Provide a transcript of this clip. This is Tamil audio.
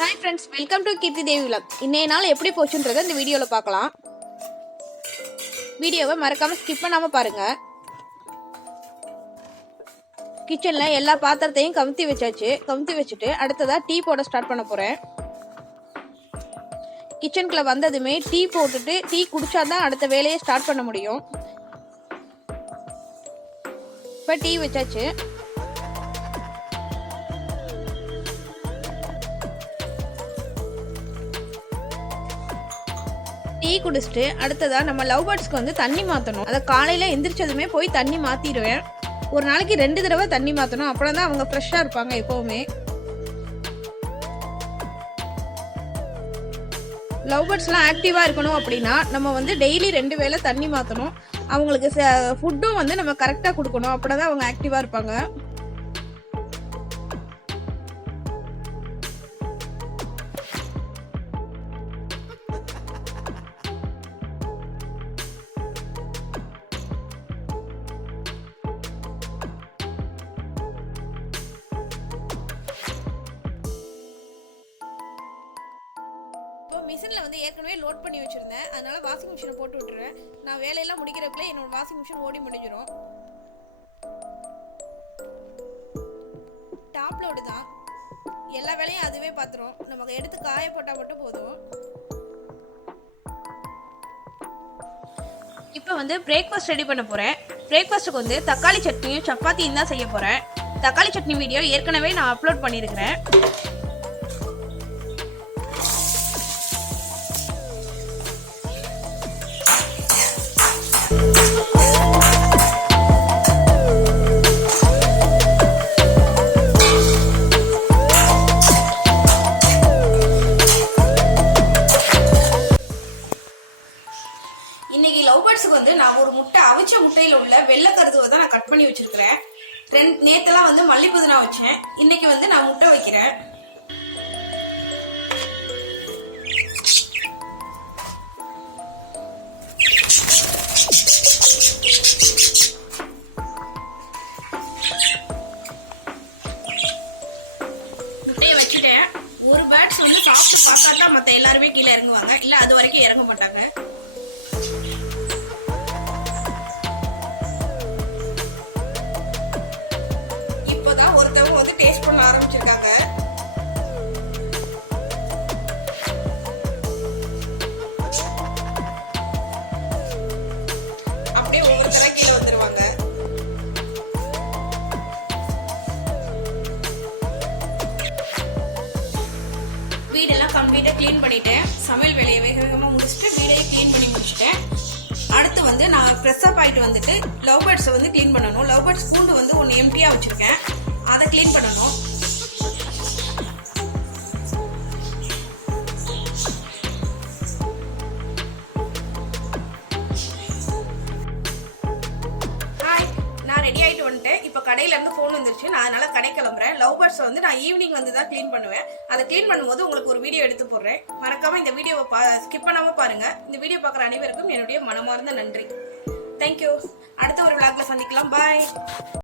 Hi friends, welcome to Krithidevi vlog. இன்னைய நாள் எப்படி போச்சுன்றதை இந்த வீடியோல பார்க்கலாம். வீடியோவை மறக்காம ஸ்கிப் பண்ணாம பாருங்க. கிச்சன்ல எல்லா பாத்திரத்தையும் கமுத்தி வச்சுட்டு அடுத்ததா டீ போட ஸ்டார்ட் பண்ண போறேன். கிச்சனுக்குள்ள வந்ததுமே டீ போட்டுட்டு டீ குடிச்சாதான் அடுத்த வேலையை ஸ்டார்ட் பண்ண முடியும். இப்போ டீ வச்சாச்சு. டீ குடிச்சிட்டு அடுத்ததா நம்ம லவ் பேர்ட்ஸ்க்கு வந்து தண்ணி மாற்றணும். அதை காலையில் எந்திரிச்சதுமே போய் தண்ணி மாற்றிடுவேன். ஒரு நாளைக்கு 2 தடவை தண்ணி மாற்றணும். அப்புறம் தான் அவங்க ஃப்ரெஷ்ஷாக இருப்பாங்க எப்போவுமே. லவ் பேர்ட்ஸ்லாம் ஆக்டிவாக இருக்கணும் அப்படின்னா நம்ம வந்து டெய்லி 2 வேளை தண்ணி மாற்றணும். அவங்களுக்கு ஃபுட்டும் வந்து நம்ம கரெக்டாக கொடுக்கணும். அப்படின்னா தான் அவங்க ஆக்டிவாக இருப்பாங்க. இப்போ மிஷினில் வந்து ஏற்கனவே லோட் பண்ணி வச்சுருந்தேன். அதனால் வாஷிங் மிஷினை போட்டு விட்டுருவேன். நான் வேலையெல்லாம் முடிக்கிறப்பல என்னோடய வாஷிங் மிஷின் ஓடி முடிஞ்சிடும். டாப் லோடு தான், எல்லா வேலையும் அதுவே பார்த்துரும். நமக்கு எடுத்து காய போட்டால் மட்டும் போதும். இப்போ வந்து பிரேக்ஃபாஸ்ட் ரெடி பண்ண போகிறேன். பிரேக்ஃபாஸ்ட்டுக்கு வந்து தக்காளி சட்னியும் சப்பாத்தியும் தான் செய்ய போகிறேன். தக்காளி சட்னி வீடியோ ஏற்கனவே நான் அப்லோட் பண்ணியிருக்கிறேன். இன்னைக்கு லவ் பேர்ட்ஸுக்கு வந்து நான் ஒரு முட்டை அவிச்ச முட்டையில உள்ள வெள்ளை கருதுவை தான் நான் கட் பண்ணி வச்சிருக்கிறேன். நேத்தெல்லாம் வந்து மல்லி புதினா வச்சேன். இன்னைக்கு வந்து நான் முட்டை வைக்கிறேன். முட்டையை வச்சுட்டேன். ஒரு பேர்ட்ஸ் வந்து சாப்பிட்டு பார்த்தா தான் மற்ற எல்லாருமே கீழே இறங்குவாங்க, இல்ல அது வரைக்கும் இறங்க மாட்டாங்க. ஒருத்தவங்க வந்து டேஸ்ட் பண்ண ஆரம்பிச்சிருக்காங்க. அப்படியே ஒவ்வொருத்தரா கீழே வந்துருவாங்க. வீடெல்லாம் கம்ப்ளீட்டா கிளீன் பண்ணிட்டேன். சமையல் வேலையை வேக வேகமா முடிச்சுட்டு வீடையே கிளீன் பண்ணி முடிச்சுட்டேன். அடுத்து வந்து நான் ஃப்ரெஷ் அப் ஆயிட்டு வந்துட்டு லவ் பேர்ட்ஸை வந்து கிளீன் பண்ணணும். லவ் பேர்ட்ஸ் கூண்டு வந்து ஒன்று எம்டியா வச்சிருக்கேன், அதை கிளீன் பண்ணணும். ஹாய், நான் ரெடி ஆயிட்டு வந்துட்டேன். இப்போ கடையில இருந்து ஃபோன் வந்துருச்சு. நான் அதனால கடை கிளம்புறேன். லவ் பேர்ட்ஸ் வந்து நான் ஈவினிங் வந்து தான் கிளீன் பண்ணுவேன். அதை கிளீன் பண்ணும்போது உங்களுக்கு ஒரு வீடியோ எடுத்து போடுறேன். மறக்காம இந்த வீடியோவை ஸ்கிப் பண்ணாம பாருங்க. இந்த வீடியோ பார்க்குற அனைவருக்கும் என்னுடைய மனமார்ந்த நன்றி. தேங்க்யூ. அடுத்த ஒரு விளாக்ல சந்திக்கலாம். பாய்.